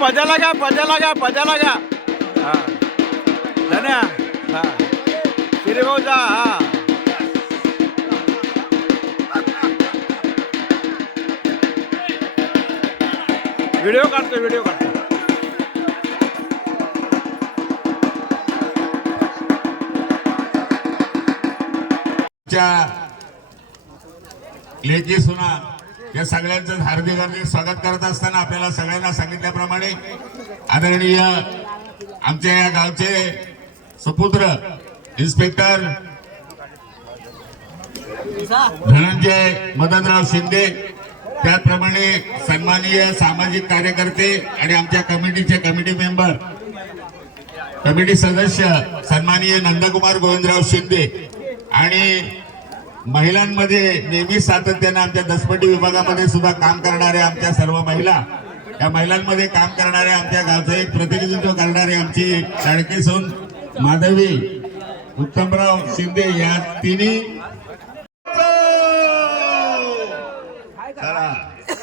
पजाला का हा धन्या हा शिरेगावचा हा व्हिडिओ काढतो लेकी सुना या सगळ्यांचं हार्दिक हार्दिक स्वागत करत असताना आपल्याला सगळ्यांना सांगितल्याप्रमाणे आदरणीय आमच्या या गावचे सुपुत्र इन्स्पेक्टर धनंजय मदनराव शिंदे, त्याचप्रमाणे सन्माननीय सामाजिक कार्यकर्ते आणि आमच्या कमिटीचे कमिटी मेंबर कमिटी सदस्य सन्माननीय नंदकुमार गोविंदराव शिंदे आणि महिलांमध्ये नेहमी सातत्याने आमच्या दसपट्टी विभागामध्ये सुद्धा काम करणाऱ्या आमच्या सर्व महिला, या महिलांमध्ये काम करणाऱ्या आमच्या गावचं एक प्रतिनिधित्व करणारे आमची लाडकी सून माधवी उत्तमराव शिंदे या तिन्ही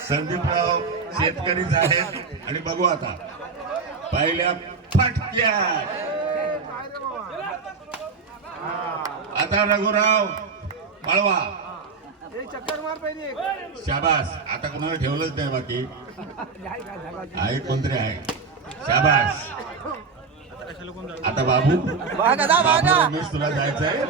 संदीपराव शेतकरीच आहेत आणि बघू आता पहिल्या फटक्या आता रघुराव पळवा शाबास. आता कोणाला ठेवलंच नाही बाकी आहे कोणतरी आहे शाबास. आता बाबू रमेश तुला जायचंय